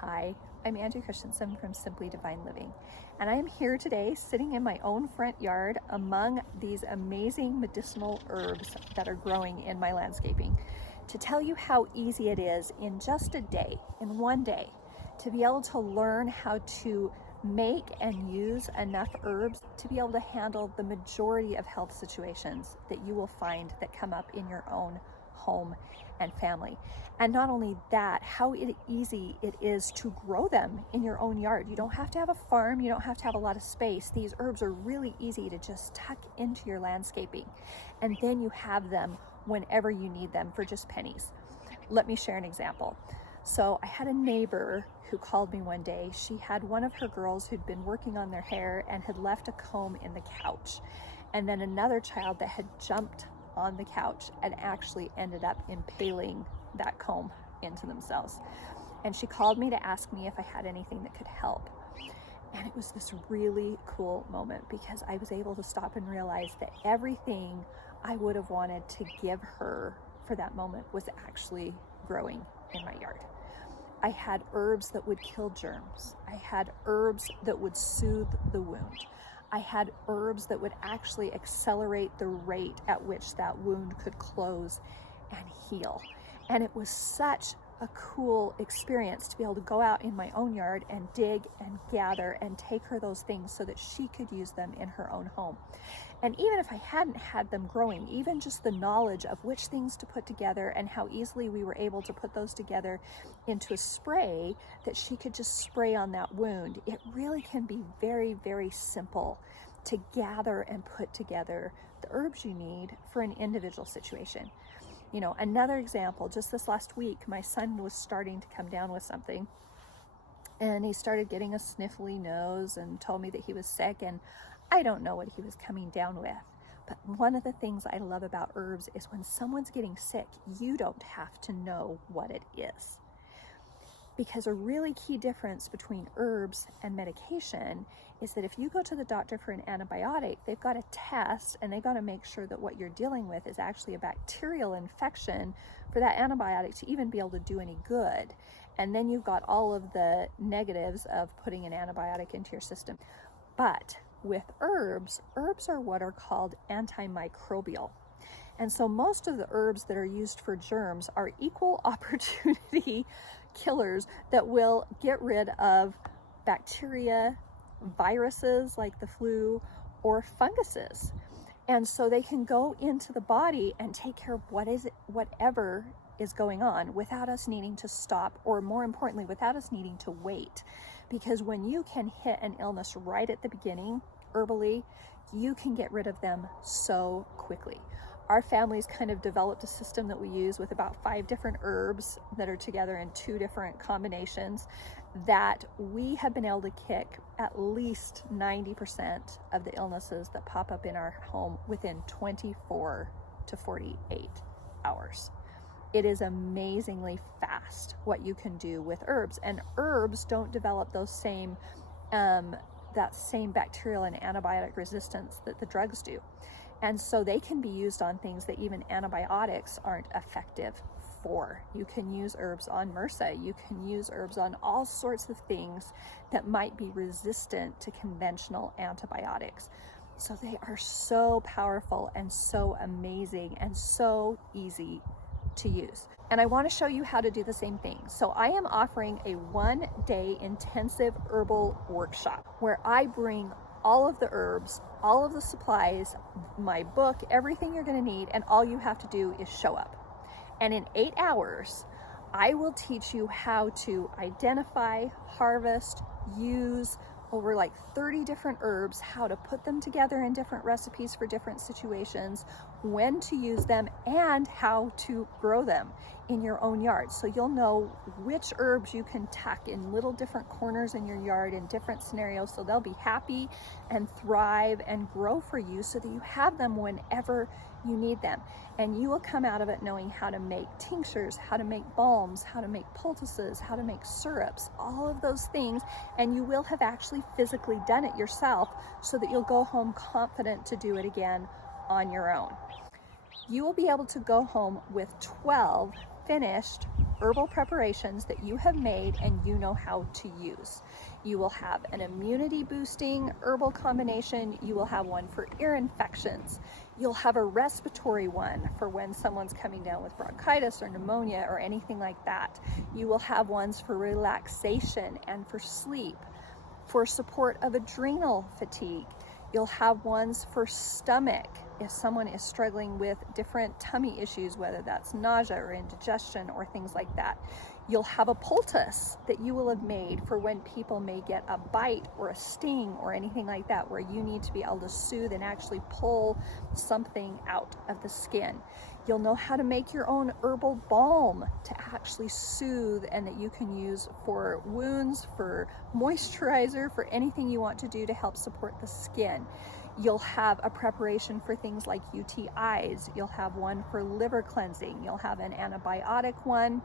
Hi, I'm Angie Christensen from Simply Divine Living, and I am here today sitting in my own front yard among these amazing medicinal herbs that are growing in my landscaping to tell you how easy it is in just a day, in one day, to be able to learn how to make and use enough herbs to be able to handle the majority of health situations that you will find that come up in your own home and family. And not only that, how easy it is to grow them in your own yard. You don't have to have a farm, you don't have to have a lot of space. These herbs are really easy to just tuck into your landscaping, and then you have them whenever you need them for just pennies. Let me share an example. So I had a neighbor who called me one day. She had one of her girls who'd been working on their hair and had left a comb in the couch, and then another child that had jumped on the couch and actually ended up impaling that comb into themselves. And she called me to ask me if I had anything that could help. And it was this really cool moment because I was able to stop and realize that everything I would have wanted to give her for that moment was actually growing in my yard. I had herbs that would kill germs. I had herbs that would soothe the wound. I had herbs that would actually accelerate the rate at which that wound could close and heal. And it was such a cool experience to be able to go out in my own yard and dig and gather and take her those things so that she could use them in her own home. And even if I hadn't had them growing, even just the knowledge of which things to put together and how easily we were able to put those together into a spray that she could just spray on that wound, it really can be very, very simple to gather and put together the herbs you need for an individual situation. You know, another example, just this last week, my son was starting to come down with something, and he started getting a sniffly nose and told me that he was sick, and I don't know what he was coming down with. But one of the things I love about herbs is when someone's getting sick, you don't have to know what it is. Because a really key difference between herbs and medication is that if you go to the doctor for an antibiotic, they've got to test and they've got to make sure that what you're dealing with is actually a bacterial infection for that antibiotic to even be able to do any good. And then you've got all of the negatives of putting an antibiotic into your system. But with herbs, herbs are what are called antimicrobial. And so most of the herbs that are used for germs are equal opportunity killers that will get rid of bacteria, viruses like the flu, or funguses. And so they can go into the body and take care of whatever is going on without us needing to stop, or more importantly, without us needing to wait. Because when you can hit an illness right at the beginning, herbally, you can get rid of them so quickly. Our family's kind of developed a system that we use with about 5 different herbs that are together in 2 different combinations that we have been able to kick at least 90% of the illnesses that pop up in our home within 24 to 48 hours. It is amazingly fast what you can do with herbs, and herbs don't develop those same that same bacterial and antibiotic resistance that the drugs do. And so they can be used on things that even antibiotics aren't effective for. You can use herbs on MRSA. You can use herbs on all sorts of things that might be resistant to conventional antibiotics. So they are so powerful and so amazing and so easy to use. And I want to show you how to do the same thing. So I am offering a 1-day intensive herbal workshop where I bring all of the herbs, all of the supplies, my book, everything you're going to need, and all you have to do is show up. And in 8 hours, I will teach you how to identify, harvest, use over like 30 different herbs, how to put them together in different recipes for different situations, when to use them, and how to grow them in your own yard. So you'll know which herbs you can tuck in little different corners in your yard in different scenarios, so they'll be happy and thrive and grow for you so that you have them whenever you need them. And you will come out of it knowing how to make tinctures, how to make balms, how to make poultices, how to make syrups, all of those things. And you will have actually physically done it yourself so that you'll go home confident to do it again on your own. You will be able to go home with 12 finished herbal preparations that you have made and you know how to use. You will have an immunity boosting herbal combination. You will have one for ear infections. You'll have a respiratory one for when someone's coming down with bronchitis or pneumonia or anything like that. You will have ones for relaxation and for sleep, for support of adrenal fatigue. You'll have ones for stomach if someone is struggling with different tummy issues, whether that's nausea or indigestion or things like that. You'll have a poultice that you will have made for when people may get a bite or a sting or anything like that, where you need to be able to soothe and actually pull something out of the skin. You'll know how to make your own herbal balm to actually soothe and that you can use for wounds, for moisturizer, for anything you want to do to help support the skin. You'll have a preparation for things like UTIs. You'll have one for liver cleansing. You'll have an antibiotic one.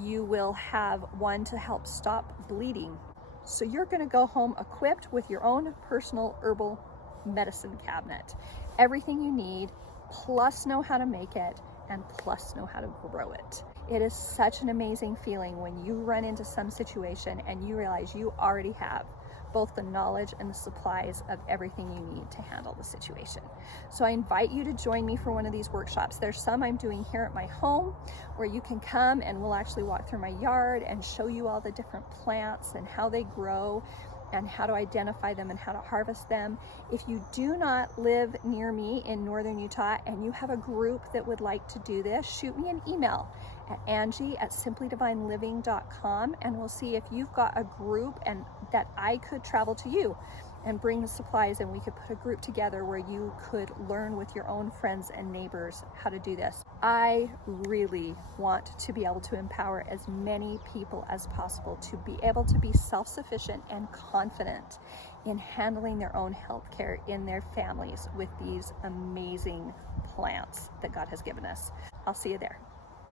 You will have one to help stop bleeding. So you're going to go home equipped with your own personal herbal medicine cabinet. Everything you need, plus know how to make it, and plus know how to grow it. It is such an amazing feeling when you run into some situation and you realize you already have both the knowledge and the supplies of everything you need to handle the situation. So I invite you to join me for one of these workshops. There's some I'm doing here at my home where you can come and we'll actually walk through my yard and show you all the different plants and how they grow and how to identify them and how to harvest them. If you do not live near me in northern Utah and you have a group that would like to do this, shoot me an email at Angie@simplydivineliving.com and we'll see if you've got a group and that I could travel to you and bring the supplies, and we could put a group together where you could learn with your own friends and neighbors how to do this. I really want to be able to empower as many people as possible to be able to be self-sufficient and confident in handling their own health care in their families with these amazing plants that God has given us. I'll see you there.